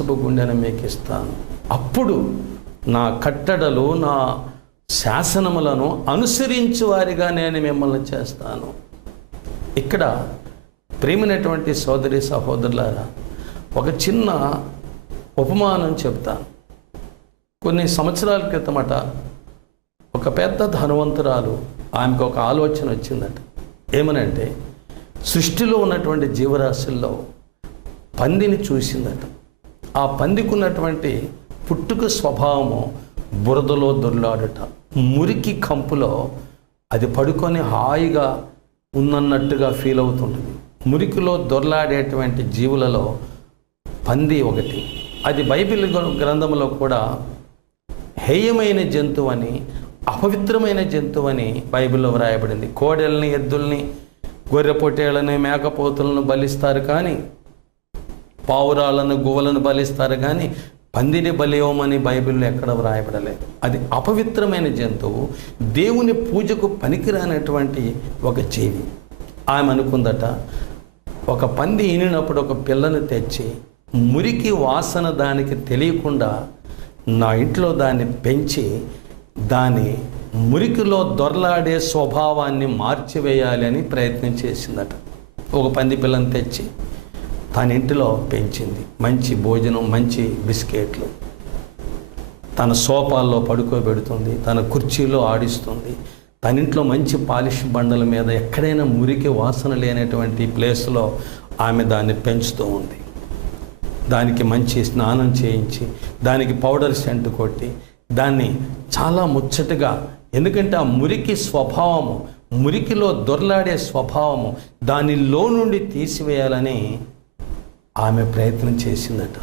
మాంసపు గుండెను మీకు ఇస్తాను, అప్పుడు నా కట్టడలు నా శాసనములను అనుసరించు వారిగా నేను మిమ్మల్ని చేస్తాను. ఇక్కడ ప్రేమైనటువంటి సోదరి సహోదరులారా, ఒక చిన్న ఉపమానం చెప్తాను. కొన్ని సంవత్సరాల క్రితమట ఒక పెద్ద ధనవంతురాలు, ఆమెకు ఒక ఆలోచన వచ్చిందట. ఏమనంటే, సృష్టిలో ఉన్నటువంటి జీవరాశుల్లో పందిని చూసిందట. ఆ పందికి ఉన్నటువంటి పుట్టుక స్వభావము బురదలో దొర్లాడట, మురికి కంపులో అది పడుకొని హాయిగా ఉన్నట్టుగా ఫీల్ అవుతుంటుంది. మురికిలో దొర్లాడేటువంటి జీవులలో పంది ఒకటి. అది బైబిల్ గ్రంథంలో కూడా హేయమైన జంతువు అని, అపవిత్రమైన జంతువు అని బైబిల్లో వ్రాయబడింది. కోడెల్ని, ఎద్దుల్ని, గొర్రె పొట్టేళ్ళని, మేకపోతులను బలిస్తారు, కానీ పావురాలను, గువ్వలను బలిస్తారు, కానీ పందిని బలివ్వమని బైబిల్లో ఎక్కడ వ్రాయబడలేదు. అది అపవిత్రమైన జంతువు, దేవుని పూజకు పనికిరానటువంటి ఒక జీవి. ఆమె అనుకుందట, ఒక పంది ఈనినప్పుడు ఒక పిల్లను తెచ్చి మురికి వాసన దానికి తెలియకుండా నా ఇంట్లో దాన్ని పెంచి దాని మురికిలో దొర్లాడే స్వభావాన్ని మార్చివేయాలి అని ప్రయత్నం చేసిందట. ఒక పంది పిల్లని తెచ్చి తన ఇంటిలో పెంచింది. మంచి భోజనం, మంచి బిస్కెట్లు, తన సోఫాల్లో పడుకోబెడుతుంది, తన కుర్చీలో ఆడిస్తుంది. తన ఇంట్లో మంచి పాలిష్ బండల మీద ఎక్కడైనా మురికి వాసన లేనటువంటి ప్లేస్లో ఆమె దాన్ని పెంచుతూ ఉంది. దానికి మంచి స్నానం చేయించి, దానికి పౌడర్ సెంట్ కొట్టి, దాన్ని చాలా ముచ్చటగా, ఎందుకంటే ఆ మురికి స్వభావము, మురికిలో దొర్లాడే స్వభావము దానిలో నుండి తీసివేయాలని ఆమె ప్రయత్నం చేసిందట.